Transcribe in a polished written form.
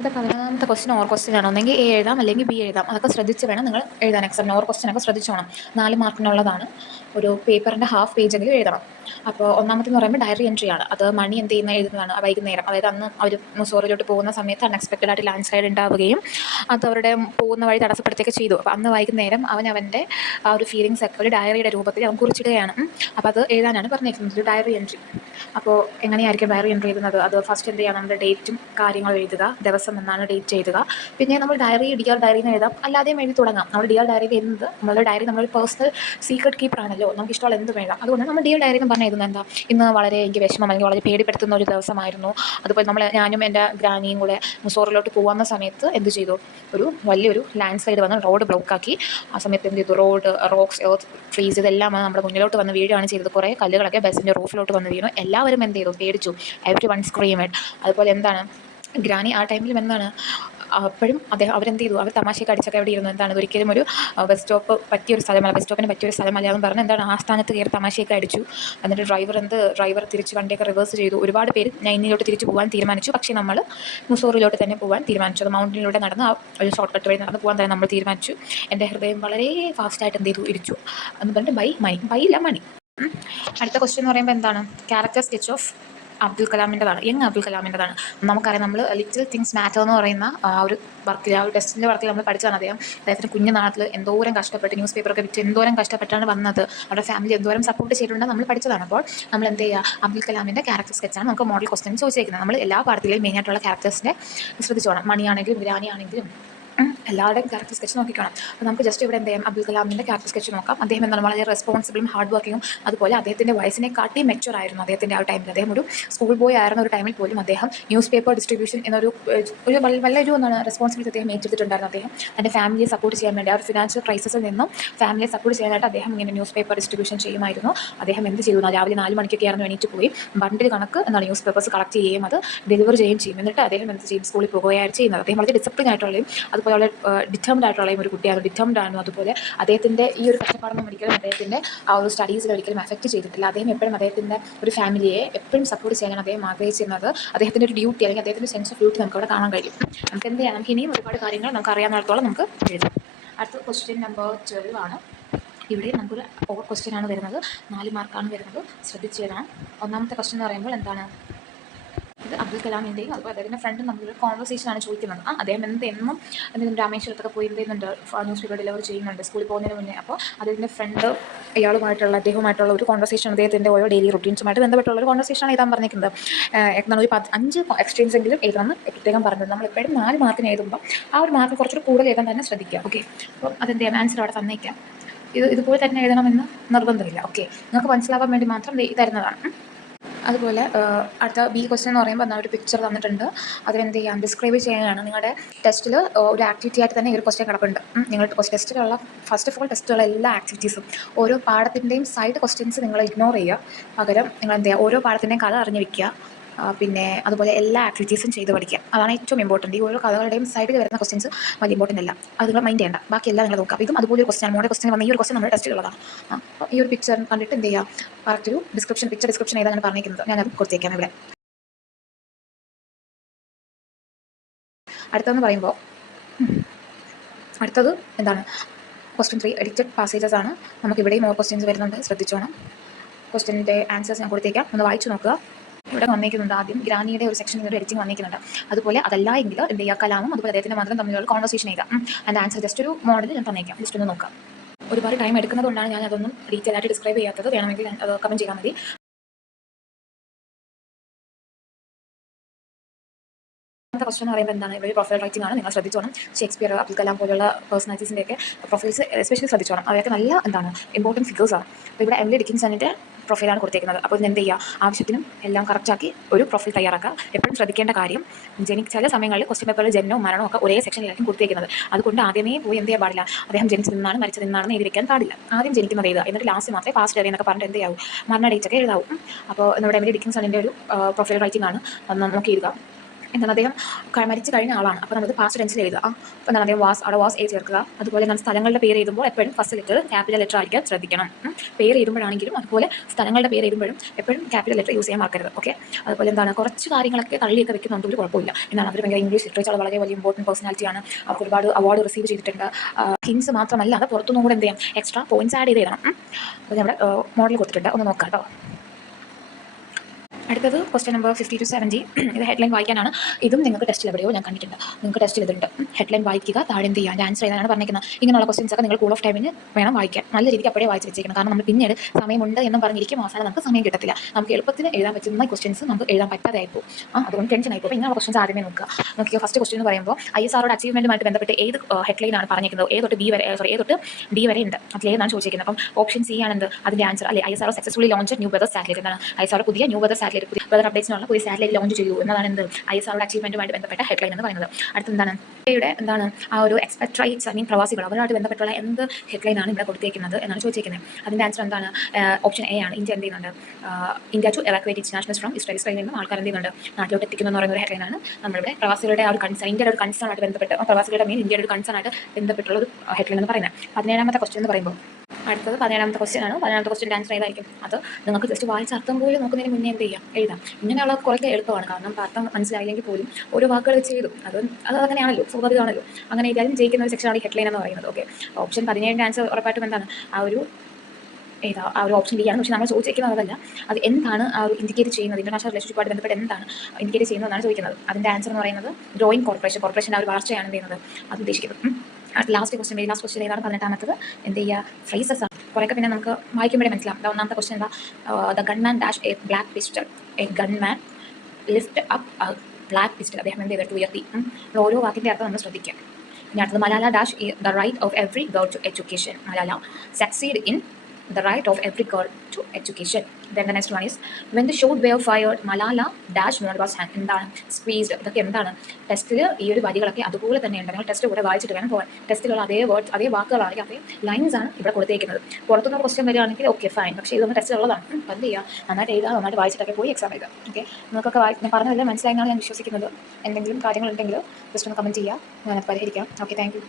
ഇത് 11ാമത്തെ question or question ആണ്. ഒന്നെങ്കിൽ എ എഴുതാം അല്ലെങ്കിൽ ബി എഴുതാം. അതൊക്കെ ശ്രദ്ധിച്ച് വേണം നിങ്ങൾ എഴുതാൻ. എക്സാമിന് ഓർ ക്വസ്റ്റ്യൻ ഒക്കെ ശ്രദ്ധിച്ചോണം. 4 മാർക്കിനുള്ളതാണ്. ഒരു പേപ്പറിൻ്റെ ഹാഫ് പേജെങ്കിലും എഴുതണം. അപ്പോൾ ഒന്നാമത്തെന്ന് പറയുമ്പോൾ ഡയറി എൻട്രി ആണ്. അത് മണി എന്ത് ചെയ്യുന്ന എഴുതുന്നതാണ് വൈകുന്നേരം. അതായത് അന്ന് അവർ മുസോറിലോട്ട് പോകുന്ന സമയത്ത് അൺഎക്സ്പെക്റ്റഡ് ആയിട്ട് ലാൻഡ് സ്ലൈഡ് ഉണ്ടാവുകയും അത് അവരുടെ പോകുന്ന വഴി തടസ്സപ്പെടുത്തുകയൊക്കെ ചെയ്തു. അപ്പോൾ അന്ന് വൈകുന്നേരം അവൻ്റെ ആ ഒരു ഫീലിങ്സ് ഒക്കെ ഒരു ഡയറിയുടെ രൂപത്തിൽ അവൻ കുറിച്ചിടുകയാണ്. അപ്പോൾ അത് എഴുതാനാണ് പറഞ്ഞിരിക്കുന്നത്, ഒരു ഡയറി എൻട്രി. അപ്പോൾ എങ്ങനെയായിരിക്കും ഡയറി എൻട്രി എഴുതുന്നത്? അത് ഫസ്റ്റ് എന്ത് ചെയ്യണം, നമ്മുടെ ഡേറ്റും കാര്യങ്ങളും എഴുതുക, ദിവസം എന്നാണ് ഡേറ്റ് എഴുതുക. പിന്നെ നമ്മൾ ഡയറി ഡിയർ ഡയറി എന്ന് എഴുതാം, അല്ലാതെയും എഴുതി തുടങ്ങാം. നമ്മൾ ഡിയർ ഡയറിയിൽ എഴുതുന്നത് നമ്മളുടെ ഡയറി നമ്മളൊരു പേഴ്സണൽ സീക്രട്ട് കീപ്പറാണല്ലോ, നമുക്ക് ഇഷ്ടമുള്ള എന്തും എഴുതാം. അതുകൊണ്ട് നമ്മൾ ഡിയർ ഡയറി എന്ന് പറഞ്ഞ് എഴുതുന്നത് എന്താ, ഇന്ന് വളരെ എനിക്ക് വിഷമം അല്ലെങ്കിൽ വളരെ പേടിപ്പെടുത്തുന്ന ഒരു ദിവസമായിരുന്നു. അതുപോലെ ഞാനും എൻ്റെ ഗ്രാനിയും കൂടെ മുസോറിലോട്ട് പോകുന്ന സമയത്ത് എന്ത് ചെയ്തു, ഒരു വലിയൊരു ലാൻഡ് സ്ലൈഡ് വന്ന് റോഡ് ബ്ലോക്കാക്കി. ആ സമയത്ത് എന്ത് ചെയ്തു, റോഡ്, റോക്സ്, എർത്ത്, ട്രീസ് ഇതെല്ലാം നമ്മുടെ മുന്നിലോട്ട് വന്ന് വീഴുകയാണ് ചെയ്തത്. കുറേ കല്ലുകളൊക്കെ ബസ്സിൻ്റെ റൂഫിലോട്ട് വന്ന് വീണു. എല്ലാവരും എന്ത് ചെയ്തു, പേടിച്ചു. Every one screamed. അതുപോലെ എന്താണ്, ഗ്രാനി ആ ടൈമിലും എന്താണ്, അപ്പോഴും അവരെന്ത് ചെയ്തു, അവർ തമാശയൊക്കെ അടിച്ചൊക്കെ എവിടെ ഇരുന്നു. എന്താണ്, ഒരിക്കലും ഒരു ബസ് സ്റ്റോപ്പ് പറ്റിയൊരു സ്ഥലമല്ല, ബസ് സ്റ്റോപ്പിന് പറ്റിയൊരു സ്ഥലമല്ല എന്ന് പറഞ്ഞ് എന്താണ് ആ സ്ഥാനത്ത് കയറി തമാശയൊക്കെ അടിച്ചു. എന്നിട്ട് ഡ്രൈവർ തിരിച്ച് വണ്ടിയൊക്കെ റിവേഴ്സ് ചെയ്തു. ഒരുപാട് പേര് നൈനിലോട്ട് തിരിച്ച് പോകാൻ തീരുമാനിച്ചു. പക്ഷേ നമ്മൾ മുസോറിലോട്ട് തന്നെ പോകാൻ തീരുമാനിച്ചു. അത് മൗണ്ടനിലൂടെ നടന്ന് ആ ഒരു ഷോർട്ട് കട്ട് വഴി നടന്ന് പോകാൻ തന്നെ നമ്മൾ തീരുമാനിച്ചു. എൻ്റെ ഹൃദയം വളരെ ഫാസ്റ്റായിട്ട് എന്ത് ചെയ്തു, ഇരിച്ചു എന്ന് പറഞ്ഞിട്ട് ബൈ ഇല്ല മണി. അടുത്ത ക്വസ്റ്റ്യൻ എന്ന് പറയുമ്പോൾ എന്താണ്, ക്യാരക്ടർ സ്കെച്ച് ഓഫ് അബ്ദുൽ കലാമിൻ്റെതാണ്, യങ് അബ്ദുൽ കലാമിൻ്റെതാണ്. നമുക്കറിയാം, നമ്മൾ ലിറ്റിൽ തിങ്സ് മാറ്റർ എന്ന് പറയുന്ന ആ ഒരു വർക്കിൽ, ആ ഒരു ടെസ്റ്റിൻ്റെ വർക്കിൽ നമ്മൾ പഠിച്ചതാണ്. അദ്ദേഹത്തിന് കുഞ്ഞുനാട്ടിൽ എന്തോരം കഷ്ടപ്പെട്ട് ന്യൂസ് പേപ്പറൊക്കെ വിറ്റ് എന്തോരം കഷ്ടപ്പെട്ടാണ് വന്നത്, അവരുടെ ഫാമിലി എന്തോരം സപ്പോർട്ട് ചെയ്തിട്ടുണ്ടെന്ന് നമ്മൾ പഠിച്ചതാണ്. അപ്പോൾ നമ്മൾ എന്ത് ചെയ്യുക, അബ്ദുൽ കലാമിൻ്റെ ക്യാരക്ടർ സ്കെച്ചാണ് നമുക്ക് മോഡൽ ക്വസ്റ്റ്യൻ ചോദിച്ചിരിക്കുന്നത്. നമ്മൾ എല്ലാ പാർട്ടിയിലെയും മെയിനായിട്ടുള്ള ക്യാരക്ടേഴ്സിനെ ശ്രദ്ധിച്ചോണം. മണിയാണെങ്കിലും ഗ്രാനി ആണെങ്കിലും എല്ലാവരുടെയും ക്യാരക്ടർ സ്കെച്ച് നോക്കിക്കണം. അപ്പോൾ നമുക്ക് ജസ്റ്റ് ഇവിടെ എന്ത് ചെയ്യാം, അബ്ദുൽ കലാമിൻ്റെ ക്യാരക്ടർ സ്കെച്ച് നോക്കാം. അദ്ദേഹം എന്താണ്, വളരെ റെസ്പോൺസിബിളും ഹാർഡ് വർക്കിങ്ങും, അതുപോലെ അദ്ദേഹത്തിൻ്റെ വയസ്സിനെ കാട്ടി മെച്യൂർ ആയിരുന്നു അദ്ദേഹത്തിൻ്റെ ആ ടൈമിൽ. അദ്ദേഹം ഒരു സ്കൂൾ ബോയ് ആയിരുന്ന ഒരു ടൈമിൽ പോലും അദ്ദേഹം ന്യൂസ് പേപ്പർ ഡിസ്ട്രിബ്യൂഷൻ എന്നൊരു വലിയൊരു റെസ്പോൺസിബിലിറ്റി അദ്ദേഹം ഏറ്റെടുത്തിട്ടുണ്ടായിരുന്നു. അദ്ദേഹം തൻ്റെ ഫാമിലിയെ സപ്പോർട്ട് ചെയ്യാൻ വേണ്ടി, ആ ഒരു ഫിനാൻഷ്യൽ ക്രൈസിസിൽ നിന്നും ഫാമിലിയെ സപ്പോർട്ട് ചെയ്യാനായിട്ട് അദ്ദേഹം ഇങ്ങനെ ന്യൂസ് പേപ്പർ ഡിസ്ട്രിബ്യൂഷൻ ചെയ്യുമായിരുന്നു. അദ്ദേഹം എന്ത് ചെയ്തു, രാവിലെ 4 മണിക്കൊക്കെ ആയിരുന്നു എണീറ്റ് പോയി ബണ്ടിൽ കണക്ക് ന്യൂസ് പേപ്പേഴ്സ് കളക്ട് ചെയ്യുകയും അത് ഡെലിവർ ചെയ്യുകയും ചെയ്യും. എന്നിട്ട് അദ്ദേഹം എന്ത് ചെയ്യും, സ്കൂളിൽ പോകുകയാണ് ചെയ്യുന്നത്. അദ്ദേഹം വളരെ ഡിസിപ്ലിൻ ആയിട്ടുള്ളതും അതുപോലെ ഡിറ്റർമിഡ് ആയിട്ടുള്ള ഒരു കുട്ടിയാണ്, ഡിറ്റർമിഡ് ആണ്. അതുപോലെ അദ്ദേഹത്തിൻ്റെ ഈ ഒരു കഷ്ടപ്പാടൊന്നും ഒരിക്കലും അദ്ദേഹത്തിൻ്റെ ആ ഒരു സ്റ്റഡീസിൽ ഒരിക്കലും എഫക്റ്റ് ചെയ്തിട്ടില്ല. അദ്ദേഹം എപ്പോഴും അദ്ദേഹത്തിൻ്റെ ഒരു ഫാമിലിയെ എപ്പോഴും സപ്പോർട്ട് ചെയ്യാനാണ് അദ്ദേഹം ആഗ്രഹിച്ചിരുന്നത്. അദ്ദേഹത്തിൻ്റെ ഒരു ഡ്യൂട്ടി അല്ലെങ്കിൽ അദ്ദേഹത്തിൻ്റെ സെൻസ് ഓഫ് ഡ്യൂട്ടി നമുക്ക് അവിടെ കാണാൻ കഴിയും. നമുക്ക് എന്ത് ചെയ്യാം, നമുക്ക് ഇനിയും ഒരുപാട് കാര്യങ്ങൾ നമുക്ക് അറിയാവുന്നിടത്തോളം നമുക്ക് എഴുതാം. അടുത്ത ക്വസ്റ്റ്യൻ നമ്പർ 12 ആണ്. ഇവിടെ നമുക്കൊരു ഓവർ ക്വസ്റ്റ്യൻ ആണ് വരുന്നത്, 4 മാർക്കാണ് വരുന്നത്. ശ്രദ്ധിച്ചെഴുതണം. ഒന്നാമത്തെ ക്വസ്റ്റ്യൻ എന്ന് പറയുമ്പോൾ എന്താണ്, ഇത് അബ്ദുൽ കലാമിൻ്റെയും അതുപോലെ അദ്ദേഹത്തിൻ്റെ ഫ്രണ്ടും തമ്മിലൊരു കോൺവെർസേഷനാണ് ചോദിക്കുന്നത്. അദ്ദേഹം എന്നും എന്തെങ്കിലും രാമേശ്വരത്തൊക്കെ പോയി എന്ത് ചെയ്യുന്നുണ്ട്, ന്യൂസ് പേപ്പർ ഡെലിവർ ചെയ്യുന്നുണ്ട് സ്കൂളിൽ പോകുന്നതിന് മുന്നേ. അപ്പോൾ അദ്ദേഹത്തിൻ്റെ ഫ്രണ്ട് അദ്ദേഹമായിട്ടുള്ള ഒരു കോൺവെർസേഷൻ, അദ്ദേഹത്തിൻ്റെ ഓരോ ഡെയിലി റുട്ടീൻസുമായിട്ട് ബന്ധപ്പെട്ടുള്ള ഒരു കോൺവെർസേഷനാണ് എഴുതാൻ പറഞ്ഞിരിക്കുന്നത്. എന്താണ്, ഒരു 5 എക്സ്ട്രീംസ് എങ്കിലും എഴുതണമെന്ന് പ്രത്യേകം പറഞ്ഞത്. നമ്മൾ എപ്പോഴും 4 മാർക്കിന് എഴുതുമ്പോൾ ആ ഒരു മാർക്ക് കുറച്ചുകൂടി കൂടുതൽ എഴുതാൻ തന്നെ ശ്രദ്ധിക്കുക. ഓക്കെ, അപ്പോൾ അതെന്ത് ചെയ്യാം, ആൻസർ അവിടെ തന്നേക്കാം. ഇതുപോലെ തന്നെ എഴുതണമെന്ന് നിർബന്ധമില്ല. ഓക്കെ, നിങ്ങൾക്ക് മനസ്സിലാവാൻ വേണ്ടി മാത്രം തരുന്നതാണ്. അതുപോലെ അടുത്ത ബി ക്വസ്റ്റ്യൻ എന്ന് പറയുമ്പോൾ എന്നാൽ ഒരു പിക്ചർ തന്നിട്ടുണ്ട്. അതിലെന്ത് ചെയ്യാം, ഡിസ്ക്രൈബ് ചെയ്യാനാണ്. നിങ്ങളുടെ ടെസ്റ്റിൽ ഒരു ആക്ടിവിറ്റി ആയിട്ട് തന്നെ ഈ ഒരു ക്വസ്റ്റ്യൻ കിടപ്പുണ്ട്. നിങ്ങളുടെ ടെസ്റ്റിലുള്ള ഫസ്റ്റ് ഓഫ് ഓൾ ടെസ്റ്റുള്ള എല്ലാ ആക്ടിവിറ്റീസും ഓരോ പാഠത്തിൻ്റെയും സൈഡ് ക്വസ്റ്റ്യൻസ് നിങ്ങൾ ഇഗ്നോർ ചെയ്യുക. പകരം നിങ്ങൾ എന്ത് ചെയ്യുക, ഓരോ പാഠത്തിൻ്റെയും കഥ അറിഞ്ഞു വയ്ക്കുക. പിന്നെ അതുപോലെ എല്ലാ ആക്ടിവിറ്റീസും ചെയ്ത് പഠിക്കുക. അതാണ് ഏറ്റവും ഇമ്പോർട്ടൻറ്റ്. ഈ ഓരോ കഥകളുടെയും സൈഡിൽ വരുന്ന ക്വസ്റ്റ്യൻസ് വലിയ ഇമ്പോർട്ടൻ്റ് അല്ല, അത് നിങ്ങൾ മൈൻഡ് ചെയ്യേണ്ട. ബാക്കിയെല്ലാം നിങ്ങൾ നോക്കാം. ഇതും അതുപോലെ ഒരു ക്വസ്റ്റ്യൻ, മോഡൽ ക്വസ്റ്റ്യൻ വന്ന ഈ ഒരു ക്വസ്റ്റ്യൻ നമ്മുടെ ടെസ്റ്റിലുള്ളതാണ്. അപ്പോൾ ഈ ഒരു പിക്ചർ കണ്ടിട്ട് എന്ത് ചെയ്യുക, കറക്റ്റ് ഒരു പിക്ചർ ഡിസ്ക്രിപ്ഷൻ ഏതാണ് പറഞ്ഞിരിക്കുന്നത്, ഞാനത് കൊടുത്തേക്കാം ഇവിടെ. അടുത്തതെന്ന് പറയുമ്പോൾ അടുത്തത് എന്താണ്, ക്വസ്റ്റ്യൻ 3 എഡിറ്റഡ് പാസേജസ് ആണ്. നമുക്കിവിടെയും മോർ ക്വസ്റ്റ്യൻസ് വരുന്നുണ്ട്, ശ്രദ്ധിച്ചോണം. ക്വസ്റ്റ്യൻ്റെ ആൻസേഴ്സ് ഞാൻ കൊടുത്തേക്കാം, ഒന്ന് വായിച്ചു നോക്കുക. ഇവിടെ വന്നിരിക്കുന്നുണ്ട് ആദ്യം ഗ്രാനിയുടെ ഒരു സെക്ഷനിൽ ഒരു എഡിറ്റിംഗ് വന്നിരിക്കുന്നുണ്ട്. അതുപോലെ അതല്ല എങ്കിൽ എന്ത് ചെയ്യുക, കലാമും അതുപോലെ അദ്ദേഹത്തിൻ്റെ മാത്രം തമ്മിലുള്ള കോൺവെർസേഷൻ ചെയ്യുക. അതിൻ്റെ ആൻസർ ജസ്റ്റ് ഒരു മോഡൽ ഞാൻ തന്നേക്കാം, ജസ്റ്റ് ഒന്ന് നോക്കാം. ഒരുപാട് ടൈം എടുക്കുന്നതുകൊണ്ടാണ് ഞാൻ അതൊന്നും ഡീറ്റെയിൽ ആയിട്ട് ഡിസ്ക്രൈബ് ചെയ്യാത്തത്. വേണമെങ്കിൽ അത് കമൻറ്റ് ചെയ്താൽ മതി. ക്വസ്റ്റൻ എന്ന് പറയുമ്പോൾ എന്താണ്, ഇവർ പ്രൊഫൈൽ റൈറ്റിംഗ് ആണ്. നിങ്ങൾ ശ്രദ്ധിച്ചോണം. ഷേക്സ്പിയർ, അബ്ദുൽ കലാം പോലുള്ള പേഴ്സണാലിറ്റീസിൻ്റെയൊക്കെ പ്രൊഫൈൽസ് എസ്പെഷ്യലി ശ്രദ്ധിച്ചോണം. അവരൊക്കെ നല്ല ഇമ്പോർട്ടൻറ്റ് ഫിഗേഴ്സാണ്. അപ്പോൾ ഇവിടെ എമിലി ഡിക്കിൻസണിൻ്റെ പ്രൊഫൈലാണ് കൊടുത്തേക്കുന്നത്. അപ്പോൾ ഇത് എന്ത് ചെയ്യുക, ആവശ്യത്തിനും എല്ലാം കറക്റ്റാക്കി ഒരു പ്രൊഫൈൽ തയ്യാറാക്കുക. എപ്പോഴും ശ്രദ്ധിക്കേണ്ട കാര്യം, ചില സമയങ്ങളിൽ ക്വസ്റ്റ്യൻ പേപ്പറിൽ ജനനവും മരണവും ഒക്കെ ഒരേ സെക്ഷനിലായിരിക്കും കൊടുത്തേക്കുന്നത്. അതുകൊണ്ട് ആദ്യമേ പോയി എന്ത് ചെയ്യാൻ പാടില്ല, അദ്ദേഹം ജനിച്ചു നിന്നാണ് മരിച്ചു നിന്നാണെന്ന് എഴുതി വയ്ക്കാൻ പാടില്ല. ആദ്യം ജനിക്കുന്നത് എഴുതുക, എന്നിട്ട് ലാസ്റ്റ് മാത്രമേ പാസ്റ്റ് എന്നൊക്കെ പറഞ്ഞിട്ട് എന്ത് ചെയ്യാവും, മരണ ഡേറ്റൊക്കെ എഴുതാവും. അപ്പോൾ നമ്മുടെ എമിലി ഡിക്കിൻസണിൻ്റെ ഒരു പ്രൊഫൈൽ റൈറ്റിംഗ് ആണ്, നോക്കി എഴുതുക. എന്താണ് അദ്ദേഹം മരിച്ചു കഴിഞ്ഞ ആളാണ്. അപ്പോൾ നമ്മൾ പാസ്റ്റ് ടെൻസിൽ എഴുതുക. അപ്പോൾ എന്താണ് അദ്ദേഹം വാസ്, അവിടെ വാസ് എ ചേർക്കുക. അതുപോലെ എന്താണ് സ്ഥലങ്ങളുടെ പേര് എഴുതുമ്പോൾ എപ്പോഴും ഫസ്റ്റ് ലെറ്റർ ക്യാപിറ്റൽ ലെറ്റർ ആയിരിക്കാൻ ശ്രദ്ധിക്കണം. പേര് എഴുതുമ്പോഴാണെങ്കിലും അതുപോലെ സ്ഥലങ്ങളുടെ പേര് എഴുതുമ്പോഴും എപ്പോഴും ക്യാപിറ്റൽ ലെറ്റർ യൂസ് ചെയ്യാൻ മറക്കരുത്. ഓക്കെ. അതുപോലെ എന്താണ് കുറച്ച് കാര്യങ്ങളൊക്കെ തള്ളിയൊക്കെ വെക്കുന്നുണ്ട്, ഒരു കുഴപ്പമില്ല. എന്താണ് അവർ ഭയങ്കര ഇംഗ്ലീഷ് ലിറ്ററേച്ചർ വളരെ വലിയ ഇമ്പോർട്ടൻറ്റ് പേഴ്സണാലിറ്റിയാണ്. അവർക്ക് ഒരുപാട് അവാർഡ് റിസീവ് ചെയ്തിട്ടുണ്ട്. ഹിൻസ് മാത്രമല്ല, അത് പുറത്തുനിന്നും കൂടെ എന്ത് ചെയ്യാം, എക്സ്ട്രാ പോയിന്റ്സ് ആഡ് ചെയ്ത് എഴുതണം. അപ്പോൾ നമ്മുടെ മോഡൽ കൊടുത്തിട്ടുണ്ട്, ഒന്ന് നോക്കാം കേട്ടോ. അടുത്തത് ക്വസ്റ്റ്യൻ നമ്പർ 50 to 70. ഇത് ഹെഡ്ലൈൻ വായിക്കാനാണ്. ഇതും നിങ്ങൾക്ക് ടെസ്റ്റിൽ എവിടെയോ ഞാൻ കണ്ടിട്ടുണ്ട്. നിങ്ങൾക്ക് ടെസ്റ്റിൽ ഇതുണ്ട്. ഹെഡ്ലൈൻ വായിക്കുക, താഴെ എന്ത് ചെയ്യുക, ആൻസർ ചെയ്താലാണ് പറഞ്ഞിരിക്കുന്നത്. ഇങ്ങനെയുള്ള ക്വസ്റ്റ്യൻസ് ഒക്കെ നിങ്ങൾ കൂൾ ഓഫ് ടൈമിന് വേണം വായിക്കാൻ. നല്ല രീതിക്ക് അപ്പോഴേ വായിച്ച് വെച്ചേക്കണം. കാരണം നമ്മൾ പിന്നീട് സമയമുണ്ട് എന്നും പറഞ്ഞിരിക്കും, അവസാനം നമുക്ക് സമയം കിട്ടത്തില്ല. നമുക്ക് എളുപ്പത്തിൽ എഴുതാൻ പറ്റുന്ന ക്വസ്റ്റ്യൻസ് നമുക്ക് എഴുതാൻ പറ്റാതെ ആയിപ്പോൾ അതുകൊണ്ട് ടെൻഷൻ ആയിപ്പോൾ. ഇങ്ങനെയുള്ള ക്വസ്റ്റ്യൻസ് ആദ്യമേ നോക്കുക. നോക്കിയോ, ഫസ്റ്റ് ക്വസ്റ്റ്യൻ എന്ന് പറയുമ്പോൾ ISROയുടെ അച്ചീവ്മെന്റുമായിട്ട് ബന്ധപ്പെട്ട് ഏത് ഹെഡ്ലൈനാണ് പറഞ്ഞിരിക്കുന്നത്, എ തൊട്ട് ഡി വരെ ഉണ്ട്. അതിൽ ഏതാണ് ചോദിച്ചിരിക്കുന്നത്. അപ്പം ഓപ്ഷൻ സി ആണെന്ത് അതിന്റെ ആൻസർ അല്ലെ. ISRO successfully launch new weather satellite. എന്താണ് ISRO പുതിയ ന്യൂ വെതർ സാറ്റലൈറ്റ്, പുതിയ വെതർ അപ്ഡേറ്റ്സിനുള്ള പുതിയ സാറ്റലൈറ്റ് ലോഞ്ച് ചെയ്തു എന്നതാണ് എന്ത് ISROയുടെ അച്ചീവ്മെന്റുമായിട്ട് ബന്ധപ്പെട്ട ഹെഡ്ലൈൻ എന്ന് പറയുന്നത്. അടുത്ത എന്താണ് എന്താണ് ആ ഒരു എക്സ്പെക്ട്രൈറ്റ്സ്, ഐ മീൻ പ്രവാസികൾ, അവരുമായിട്ട് ബന്ധപ്പെട്ടുള്ള എന്ത് ഹെഡ്ലൈനാണ് ഇവിടെ കൊടുത്തേക്കുന്നത് എന്നാണ് ചോദിച്ചിരിക്കുന്നത്. അതിന്റെ ആൻസർ എന്താണ്, ഓപ്ഷൻ എ ആണ്. ഇന്ത്യ എന്ത് ചെയ്യുന്നുണ്ട്, India to evacuate its nationals from Israel. ഇസ്രായേലിൽ നിന്നും ആൾക്കാർ എന്ത് ചെയ്യുന്നുണ്ട്, നാട്ടിലോട്ട് എത്തിക്കുന്നു എന്ന് പറയുന്ന ഒരു ഹെഡ്ലൈനാണ് നമ്മളിവിടെ പ്രവാസികളുടെ ആ ഒരു കൺസേൺ, ഇന്ത്യയുടെ ഒരു കൺസേൺ ആയിട്ട് ബന്ധപ്പെട്ട്, പ്രവാസികളുടെ മീൻ ഇന്ത്യയുടെ ഒരു കൺസേൺ ആയിട്ട് ബന്ധപ്പെട്ടുള്ള ഒരു ഹെഡ്ലൈൻ എന്ന് പറയുന്നത്. 17ാമത്തെ ക്വസ്റ്റ്യൻ എന്ന് പറയുമ്പോൾ അടുത്തത് 17ാമത്തെ ക്വസ്റ്റ്യൻ ആണ്. 17ാമത്തെ ക്വസ്റ്റ്യൻ ആൻസർ ഏതായിരിക്കും, അത് നിങ്ങൾക്ക് ജസ്റ്റ് വായിച്ച് അർത്ഥം പോലും നോക്കുന്നതിന് മുന്നേ എന്ത് ചെയ്യാം, എഴുതാം. ഇങ്ങനെയുള്ള കുറേ എളുപ്പമാണ്. കാരണം അർത്ഥം മനസ്സിലായില്ലെങ്കിൽ പോലും ഓരോ വാക്കുകൾ വെച്ച് എഴുതും. അത് അങ്ങനെയാണല്ലോ, സ്വാഭാവികമാണല്ലോ. അങ്ങനെ എഴുതാനും ജയിക്കുന്ന ഒരു സെക്ഷനാണ് ഹെഡ്ലൈൻ എന്ന് പറയുന്നത്. ഓക്കെ. ഓപ്ഷൻ 17ന്റെ ആൻസർ ഉറപ്പായിട്ടും എന്താണ്, ആ ഒരു ഓപ്ഷൻ ഡി ആണ്. പക്ഷേ നമ്മൾ ചോദിച്ചിരിക്കുന്നത് അതല്ല, അത് എന്താണ് ആ ഒരു ഇൻഡിക്കേറ്റ് ചെയ്യുന്നത്, ഇന്റർനാഷണൽ റിലേഷൻഷിപ്പുമായിട്ട് ബന്ധപ്പെട്ട് എന്താണ് ഇൻഡിക്കേറ്റ് ചെയ്യുന്നതെന്നാണ് ചോദിക്കുന്നത്. അതിൻ്റെ ആൻസർ എന്ന് പറയുന്നത് ഗ്രോയിങ് കോർപ്പറേഷൻ്റെ ആ ഒരു വളർച്ചയാണ് എന്ത് ചെയ്യുന്നത്, അത് ഉദ്ദേശിക്കുന്നത്. ലാസ്റ്റ് ക്വസ്റ്റ്യൻ ഏതാണ്, 18ാമത്തത് എന്ത് ചെയ്യുക, ഫ്രേസസ് ആണ്. കുറേയൊക്കെ പിന്നെ നമുക്ക് വായിക്കുമ്പോഴേ മനസ്സിലാവും. ഒന്നാമത്തെ ക്വസ്റ്റ്യൻ എന്താ, the gunman dash A black pistol, A gunman lift up black pistol. അദ്ദേഹം എന്ത് ചെയ്തിട്ട് ഉയർത്തി. ഓരോ വാക്കിൻ്റെ അർത്ഥം നമ്മൾ ശ്രദ്ധിക്കാം. ഇനി അടുത്തത് Malala dash the right of every girl to education. Malala succeed in the right of every girl to education. Then the next one is when the shot were fired Malala dash mode was എന്താണ് squeezed. ഇതൊക്കെ എന്താണ്, ടെസ്റ്റിൽ ഈ ഒരു വരികളൊക്കെ അതുപോലെ തന്നെ ഉണ്ട്. നിങ്ങൾ ടെസ്റ്റ് കൂടെ വായിച്ചിട്ട് വേണം പോകാൻ. ടെസ്റ്റിലുള്ള അതേ വേർഡ്സ്, അതേ വാക്കുകളാണെങ്കിൽ അതേ ലൈൻസ് ആണ് ഇവിടെ കൊടുത്തേക്കുന്നത്. പുറത്തുനിന്ന് ക്വസ്റ്റ്യൻ വരികയാണെങ്കിൽ ഓക്കെ ഫൈൻ, പക്ഷേ ഇതൊന്നും ടെസ്റ്റിലുള്ളതാണ്. എന്ത് ചെയ്യുക, നന്നായിട്ട് എഴുതാൻ, നന്നായിട്ട് വായിച്ചിട്ടൊക്കെ പോയി എക്സാം എഴുതാം. ഓക്കെ. നിങ്ങൾക്കൊക്കെ ഞാൻ പറഞ്ഞതെല്ലാം മനസ്സിലായെന്നാണ് ഞാൻ വിശ്വസിക്കുന്നത്. എന്തെങ്കിലും കാര്യങ്ങളുണ്ടെങ്കിൽ ജസ്റ്റ് ഒന്ന് കമൻറ്റ് ചെയ്യുക, ഞാനത് പരിഹരിക്കാം. Okay, thank you.